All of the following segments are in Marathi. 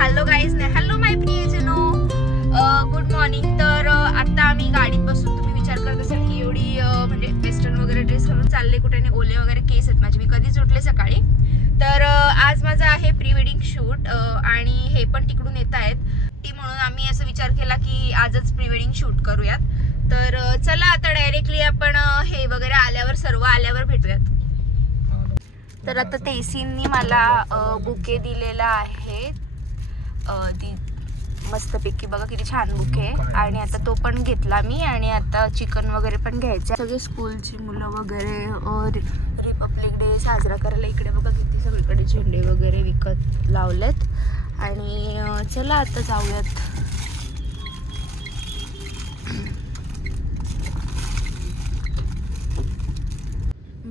हॅलो गाईज नाही हॅलो माय प्रियजनो, गुड मॉर्निंग. तर आता आम्ही गाडीत बसून, तुम्ही विचार करत असाल की एवढी म्हणजे वेस्टर्न वगैरे ड्रेस घालून चालले कुठे, आणि ओले वगैरे केस आहेत माझे, मी कधीच उठले सकाळी. तर आज माझा आहे प्री वेडिंग शूट आणि हे पण तिकडून येत आहेत ती, म्हणून आम्ही असं विचार केला की आजच प्री वेडिंग शूट करूयात. तर चला आता डायरेक्टली आपण हे वगैरे आल्यावर, सर्व आल्यावर भेटूयात. तर आता तेसींनी मला बुके दिलेला आहे, ती मस्तपैकी बघा किती छान बुके, आणि आता तो पण घेतला मी. आणि आता चिकन वगैरे पण घ्यायचं. सगळे स्कूलची मुलं वगैरे रिपब्लिक डे साजरा करायला इकडे बघा किती सगळीकडे झेंडे वगैरे विकत लावलेत. आणि चला आता जाऊयात.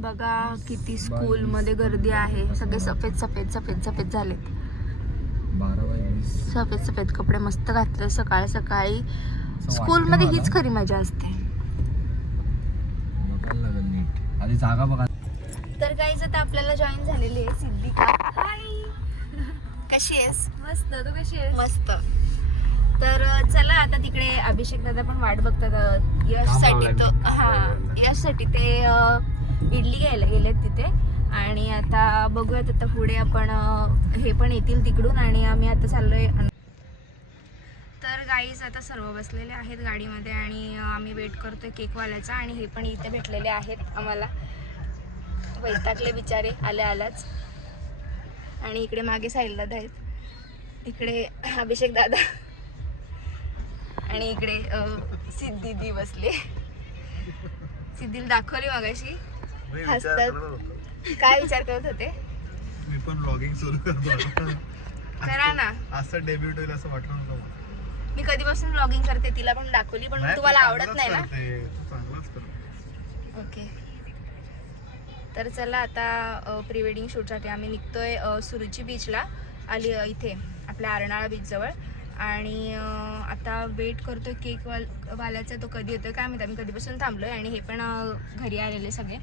बघा किती स्कूलमध्ये गर्दी आहे, सगळे सफेद सफेद सफेद सफेद झालेत. सफेद सफेद कपडे मस्त घातले सकाळी सकाळी. स्कूलमध्ये हीच खरी मजा असते. तर गाईज आता आपल्याला जॉईन झालेली आहे सिद्धिका. हाय, कशी आहेस? मस्त. तू कशी आहेस? मस्त. तर चला आता तिकडे अभिषेक दादा पण वाट बघतात यशसाठी ते इडली घ्यायला गेलेत तिथे. आणि आता बघूयात आता पुढे आपण हे पण येतील तिकडून, आणि आम्ही आता चाललोय. तर गाईज आता सर्व बसलेले आहेत गाडीमध्ये आणि आम्ही वेट करतोय केकवाल्याचा. आणि हे पण इथे भेटलेले आहेत आम्हाला, वैतागले बिचारे आल्याच. आणि इकडे मागे साहिल दादा आहेत, इकडे अभिषेक दादा, आणि इकडे सिद्धी बसले. सिद्धीला दाखवली मगाशी, हसतात. काय विचार करत होते? मी पण ब्लॉगिंग सुरू करतो. करा ना. असं डेब्यूट होईल असं वाटलं नव्हतं. मी कधीपासून ब्लॉगिंग करते, तिला पण दाखवली, पण तुम्हाला आवडत नाही ना? चांगलाच करते. ओके. तर चला आता प्री वेडिंग शूटसाठी आम्ही निघतोय सुरुची बीचला, आली इथे आपल्या आरणाळा बीच जवळ. आणि आता वेट करतोय केक वाल्याचा, तो कधी येतोय काय माहिती. आम्ही कधीपासून थांबलोय. आणि हे पण घरी आलेले सगळे.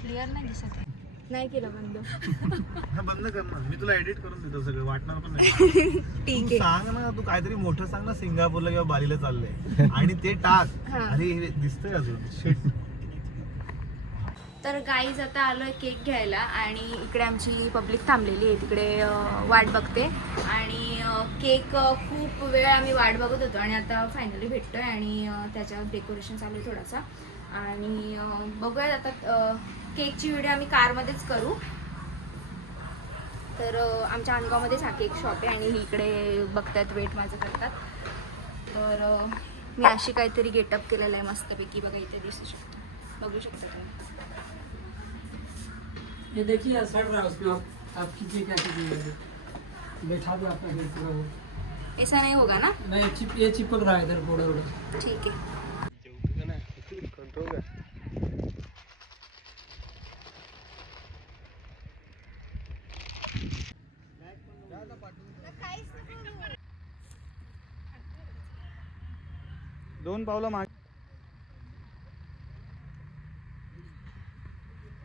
क्लिअर नाही दिसत आहे, नाही केलं बंद. बंद कर ना, मी तुला एडिट करून देतो सगळं, वाटणार पण नाही. ठीक तू आहे. सांग ना, तू काहीतरी मोठं सांग ना, सिंगापूरला किंवा बालीला चाललंय आणि ते टाक. अरे दिसतंय अजून शिट. तर गाईज आता आलोय केक घ्यायला, आणि इकडे आमची पब्लिक थांबलेली आहे, तिकडे वाट बघते. आणि केक खूप वेळ आम्ही वाट बघत होतो, आणि आता फायनली भेटतोय. आणि त्याच्यावर डेकोरेशन चालू आहे थोडासा. आणि बघूयात आता केकची व्हिडिओ आम्ही कारमध्येच करू. तर आमच्या अंगामध्येच हा केक शॉप आहे, आणि इकडे बघतायत वेट माझं करतात. तर मी अशी काहीतरी गेटअप केलेलं आहे मस्तपैकी, बघा इथे दिसू शकतो, बघू शकता तुम्ही. ये देखिए सड़ रहा है उसमें, आप कीजिए क्या कीजिए, बैठा दो आपका दिल पूरा वो। ऐसा नहीं होगा ना? नहीं ये चिपक रहा है इधर कोड़े वोड़े। ठीक है. दोन पावलं मागे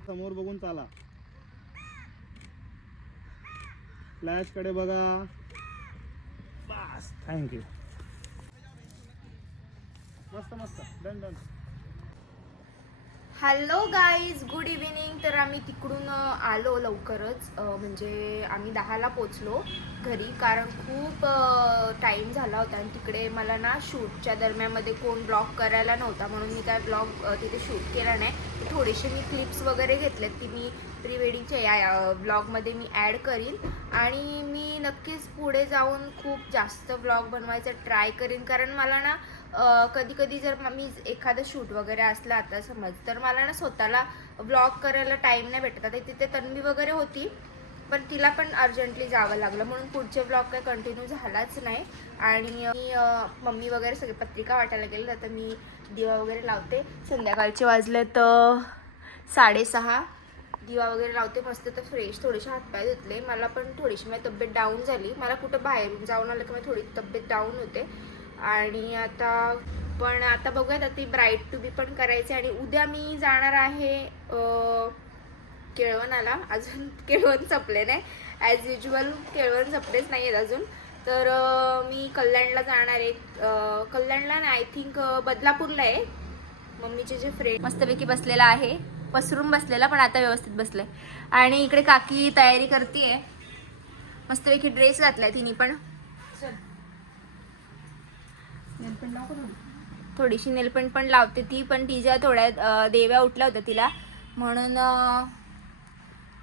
समोर बघून चाला. फ्लॅश कडे बघा. बस, थँक्यू. मस्त मस्त, done done. Hello guys, good evening. तर आम्ही तिकडून आलो लवकरच, म्हणजे आम्ही 10ला पोचलो घरी, कारण खूप टाईम झाला होता. आणि तिकडे मला ना शूटच्या दरम्यानमध्ये कोण ब्लॉग करायला नव्हता, म्हणून मी काय ब्लॉग तिथे शूट केला नाही. थोडेसे मी क्लिप्स वगैरे घेतलेत, ती मी प्री वेडिंगच्या या ब्लॉगमध्ये मी ॲड करीन. आणि मी नक्कीच पुढे जाऊन खूप जास्त ब्लॉग बनवायचा ट्राय करीन, कारण मला ना कधी कधी जर मी एखादं शूट वगैरे असलं आता समज, तर मला ना स्वतःला ब्लॉग करायला टाईम नाही भेटत. आता तिथे तन्वी वगैरे होती, पण तिला पण अर्जंटली जावं लागलं, म्हणून पुढचे ब्लॉग काही कंटिन्यू झालाच नाही. आणि मी मम्मी वगैरे सगळे पत्रिका वाटायला गेले. आता मी दिवा वगैरे लावते. संध्याकाळचे वाजलेत 6:30. दिवा वगैरे लावते मस्त. तर फ्रेश थोडेसे हातपाय धुतले. मला पण थोडीशी माझी तब्येत डाऊन झाली. मला कुठं बाहेरून जाऊन आलं की माझी थोडी तब्येत डाऊन होते. आणि आता बघूयात, आता ती ब्राईड टू बी पण करायची. आणि उद्या मी जाणार आहे केळवणाला. अजून केळवण संपले नाही. ॲज युजल केळवण झपडेच नाही आहेत अजून. तर मी कल्याणला जाणार आहे. कल्याणला नाही, आय थिंक बदलापूरला आहे. मम्मीचे जे फ्रेंड मस्तपैकी बसलेला आहे, पसरून बसलेला पण आता व्यवस्थित बसलाय. आणि इकडे काकी तयारी करते. मस्तपैकी ड्रेस घातलाय तिने पण. थोडीशी नेलपेंट पण लावते ती, पण तिच्या थोड्या देव्या उठल्या होत्या तिला, म्हणून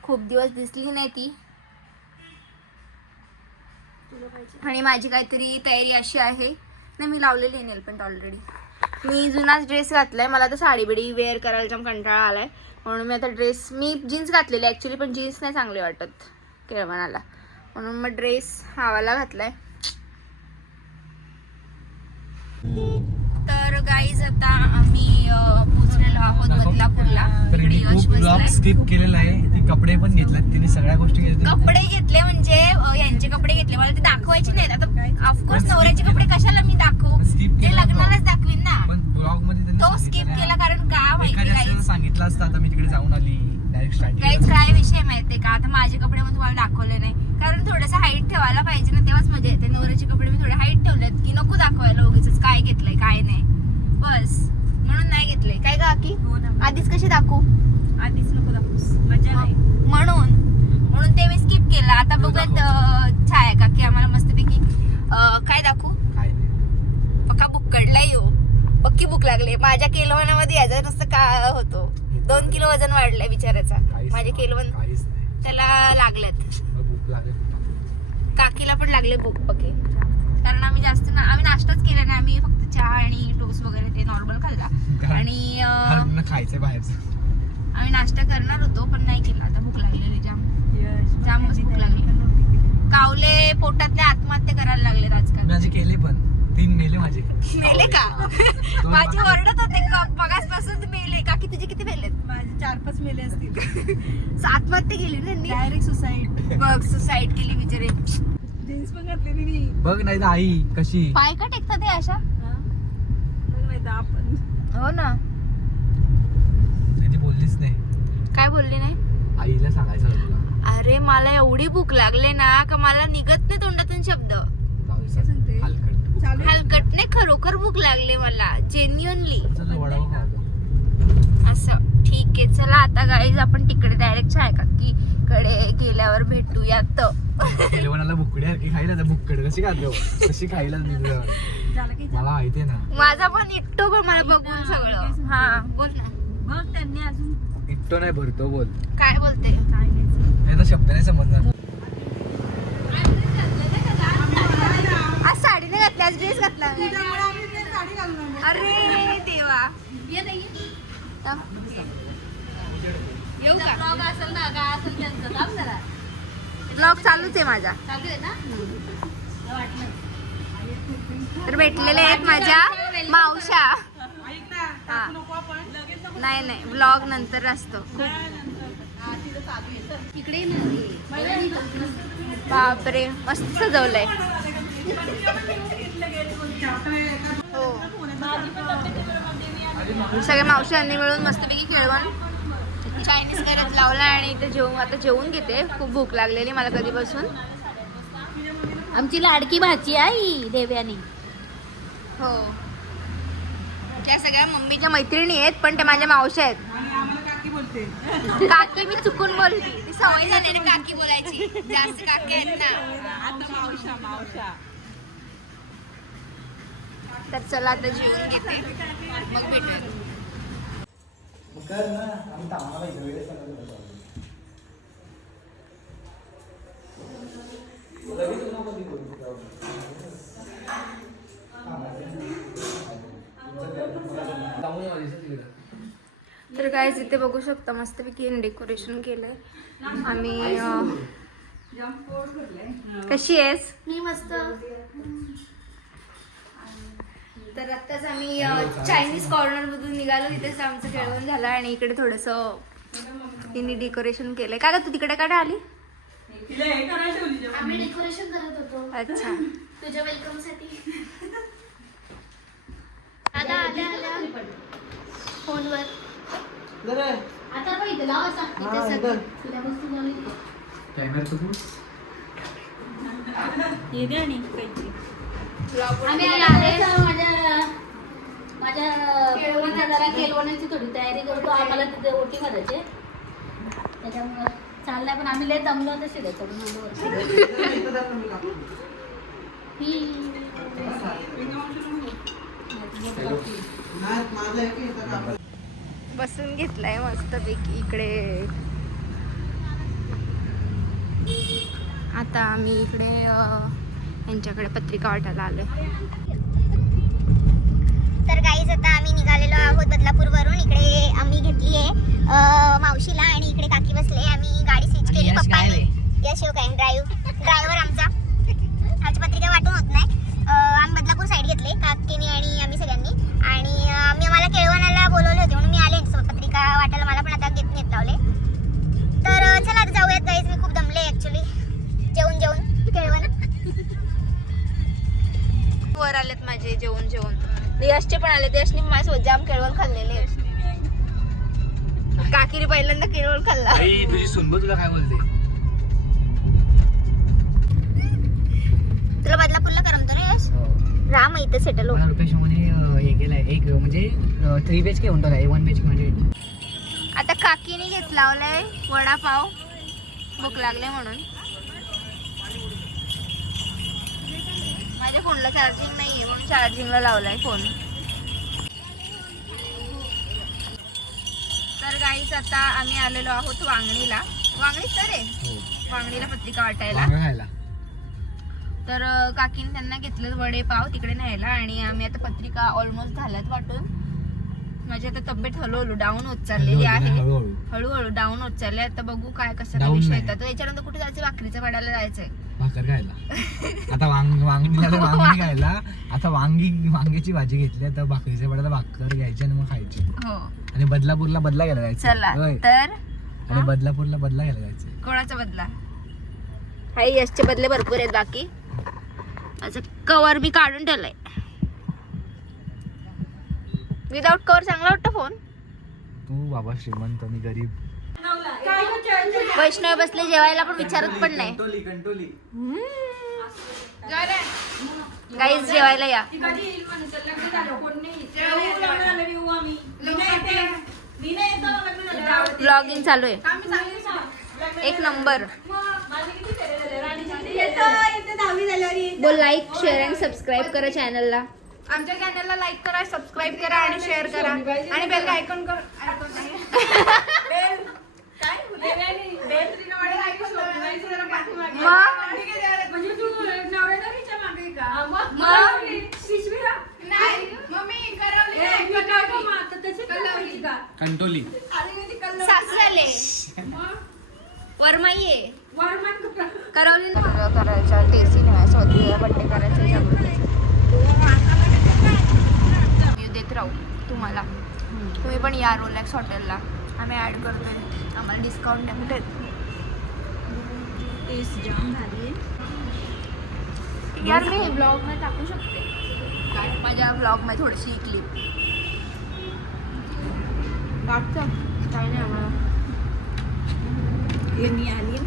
खूप दिवस दिसली नाही ती. आणि माझी काहीतरी तयारी अशी आहे नाही, मी लावलेली आहे नेलपेंट ऑलरेडी. मी जुनाच ड्रेस घातलाय, मला तर साडी बिडी वेअर करायला जाम कंटाळा आलाय, म्हणून मी आता मी जीन्स घातलेली ॲक्च्युली, पण जीन्स नाही चांगली वाटत केळवणाला, म्हणून मग ड्रेस हावाला घातलाय. तर गाईज आता आम्ही पोहोचलेलो आहोत बदलापूरला. इकडे यश बसलाय. स्किप केलेला आहे. ती कपडे पण घेतल्यात तिने, सगळ्या गोष्टी घेतल्या. कपडे घेतले म्हणजे यांचे कपडे घेतले, मला ते दाखवायचे नाहीत. आता ऑफकोर्स नवऱ्याचे कपडे कशाला मी दाखवू, ते लग्नालाच दाखवीन ना. पण ब्लॉग मध्ये तो स्किप केला कारण का माहिती गाईज, सांगितलं असतं आता मी तिकडे जाऊन आली डायरेक्ट स्टार्टिंग. गाईज काय विषय माहितीये का, आता माझे कपडे मग तुम्हाला दाखवले नाही, कारण थोडंसं हाईट ठेवायला पाहिजे ना, तेव्हाच मजा येते. नवऱ्याचे कपडे मी थोडे हाईट ठेवलेत की नको दाखवायला उगीच काय घेतलंय काय नाही, बस म्हणून नाही घेतलंय. काय का की आधीच कशी दाखवू, आधीच नको दाखवूस, मजा नाही. म्हणून ते मी स्किप केलं. आता बघूयात छाया का की आम्हाला मस्तपैकी काय दाखवू. काय नाही. पक्का बुक्कडला येऊ, पक्की भूक लागली. माझ्या केलवणामध्ये याचा नुसतं का होतो, 2 किलो वजन वाढलंय बिचाराचा. माझे केलवण काहीच नाही. त्याला लागल्यात, भूक लागत. काकीला पण लागले भूक पके, कारण आम्ही आम्ही नाश्ताच केला नाही, आम्ही फक्त चहा आणि टोस्ट वगैरे ते नॉर्मल खाल्ला. आणि खायचं बाहेरचं. आम्ही नाश्ता करणार होतो पण नाही केला, आता भूक लागलेली जामच भूक लागली. कावले पोटातले आत्महत्या करायला लागलेत आजकाल. माझे केले पण 3 मेले माझे. मेले का? माझे ओरडत होते मगासपासून मेले का की तुझे किती मेलेत? माझे 4-5 मेले असतील. आत्महत्या केली ना त्यांनी? Direct suicide. बघ सुसाईड केली बिचारे. जीन्स पण घातलेली नाही. बघ नाही तर आई कशी पाय का टेकतात हे अशा? बघ नाही तर आपण. हो ना. ती बोललीच नाही. काय बोलली नाही? आईला सांगायचं होतं तुला. अरे मला एवढी भूक लागले ना का मला निघत नाही तोंडातून शब्द. सांगते? हलकट. चालू आहे? हलकटने खरोखर भूक लागले मला, जेन्युअनली. चल वडापाव खाऊ. असं ठीक आहे, चला आता गाईज आपण तिकडे डायरेक्ट छाय काकी कडे गेल्यावर भेटूयात. केलवणाला बुकड्या की खायला तर बुक्कड कशी खातो, कशी खायला झालं की मला माहितीये ना. माझा पण एकटो पण मला बघून सगळं. हा बोल ना. बघ त्यांनी अजून इट्टो नाही भरतो बोल. काय बोलते? काय घ्यायचं. नाही तर शब्द नाही समजणार. आज साडी नाही घातली, आज ड्रेस घातला मी. अरे देवा. येऊ का? ब्लॉग चालूच आहे माझा. तर भेटलेले आहेत माझ्या मावशा. हा. नाही नाही ब्लॉग नंतर असतो. बापरे मस्त सजवलंय. हो सगळ्या मावशांनी मिळून मस्तपैकी केळवण चायनीज करत लावला आणि इथे आता जेवून घेते. खूप भूक लागलेली मला कधीपासून. आमची लाडकी भाची आई देव्यानी. हो त्या सगळ्या मम्मीच्या मैत्रिणी आहेत पण त्या माझ्या मावश्या आहेत. काकी मी चुकून बोलली, ती सवय झाली ना काकी बोलायची, जास्त काकी आहेत ना. तर चला आता जेवून घेते मग भेटूया. तर काय इथे बघू शकता मस्तपैकी डेकोरेशन केलंय आम्ही. कशी आहेस? मी मस्त. तर आत्ताच आम्ही चायनीज कॉर्नर मधून निघालो, तिथेच आमचं खेळवून झालं आणि इकडे थोडंसं तिने डेकोरेशन केलंय. का ग तू तिकडे काढ आली? आम्ही डेकोरेशन करत होतो. अच्छा तुझ्या वेलकम साठी. दादा आल्या आल्या फोनवर. आता पण इथे लाव असा. इथे सगळं तुला वस्तू लावली. कॅमेरा हे द्या आणि काहीतरी Vlog आम्ही बनवून आले माझ्या पोरीच्या जरा केलवण्याची थोडी तयारी करतो आम्हाला तिथे ओटी भरायचे त्याच्यामुळं चाललंय पण आम्ही लय दमलो होतो शिडे करून बसून घेतलाय मस्तपैकी इकडे. आता आम्ही इकडे यांच्याकडे पत्रिका वाटायला आलोय. तर गाईज आता आम्ही निघालेलो आहोत बदलापूरवरून. इकडे आम्ही घेतली आहे मावशीला आणि इकडे काकी बसले. आम्ही गाडी स्विच केली पप्पांनी. यश काय ड्रायव्हर आमचा. आमची पत्रिका वाटून होत नाही. आम्ही बदलापूर साईड घेतले काकीने आणि आम्ही सगळ्यांनी. आणि आम्हाला केळवणाला बोलवले होते म्हणून मी आले यांच्यासोबत पत्रिका वाटायला. मला पण आता नेत लावले. तर चला आता जाऊयात गाईज. मी खूप दमले ॲक्च्युली जेवून केळवण. वर आलेत माझे जेवण. यशचे पण आले. यशने माझ्यासोबत जाम केळवण खाल्लेले. काकीने पहिल्यांदा केळवण खाल्ला. तुझी सुनबो तुला काय बोलते? तुला बदलापूरला करमतो ना यश? राम इथं सेटल हो. रुपेशमध्ये हे केलंय एक म्हणजे 3 BHK म्हणतो काय 1 BHK म्हणजे. आता काकीने घेत लावलाय वडापाव. भूक लागले म्हणून. माझ्या फोनला चार्जिंग नाहीये म्हणून चार्जिंगला लावलाय फोन. तर गाईस आता आम्ही आलेलो आहोत वांगणीला. वांगणीच तर आहे. वांगणीला पत्रिका वाटायला. खायला तर काकीने त्यांना घेतलं वडे पाव तिकडे न्यायला. आणि आम्ही आता पत्रिका ऑलमोस्ट झाल्यात वाटून. माझी आता तब्येत हळूहळू डाऊन होत चाललेली आहे. हळूहळू डाऊन होत चालले. आता बघू काय कसं विषय येतात. तर याच्यानंतर कुठे जायचं? भाकरीच्या पाड्याला जायचंय. भाकर खायला. आता वांगणी खायला. आता वांग्याची भाजी घेतली. आता भाकरीच्या पडायला भाकर घ्यायची आणि मग खायची. हो. आणि बदलापूरला बदला घ्यायला जायचं. चला तर. आणि बदलापूरला बदला घ्यायला जायचं. कोणाचा बदला? हाय यशचे बदले भरपूर आहेत बाकी. असं कवर मी काढून ठेवलंय. विदाउट कवर चांगला वाटतं फोन. तू बाबा श्रीमंत मी गरीब. वैष्णव बसले जेवायला पण विचारत पण नाही. गाईज जेवायला या. ब्लॉगिंग चालू आहे. एक नंबर. बोल लाईक शेअर आणि सबस्क्राईब करा चॅनलला. आमच्या चॅनलला लाईक करा, सबस्क्राईब करा आणि शेअर करा आणि बेल आयकॉन कर. कंटोली सासू आले. वरमाई आहे. करवली करायच्या टेसी नाही. बड्डे करायचं देत राहू तुम्हाला. तुम्ही पण या रोलॅक्स हॉटेलला. आम्ही ॲड करतोय. आम्हाला डिस्काउंट नाही भेटेल. टेस्ट जाम झाली. यार मी हे ब्लॉगमध्ये टाकू शकते काय? माझ्या ब्लॉगमध्ये थोडीशी क्लिप टाकतं. काय नाही आम्हाला.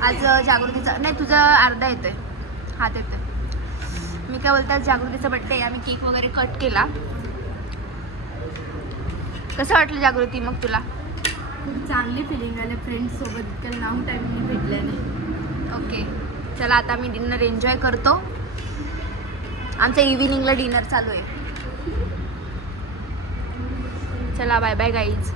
आज जागृतीचा नाही, तुझा अर्धा येतोय. हात येतोय. मी काय बोलतात जागृतीचा बड्डे. आम्ही केक वगैरे कट केला. कसं वाटलं जागृती मग तुला? खूप चांगली फिलिंग आली. फ्रेंड्स सोबत इतक्या लाँग टाइम मी भेटल्याने. ओके चला आता मी डिनर एन्जॉय करतो. आमचं इव्हिनिंगला डिनर चालू आहे. चला बाय बाय गाईज.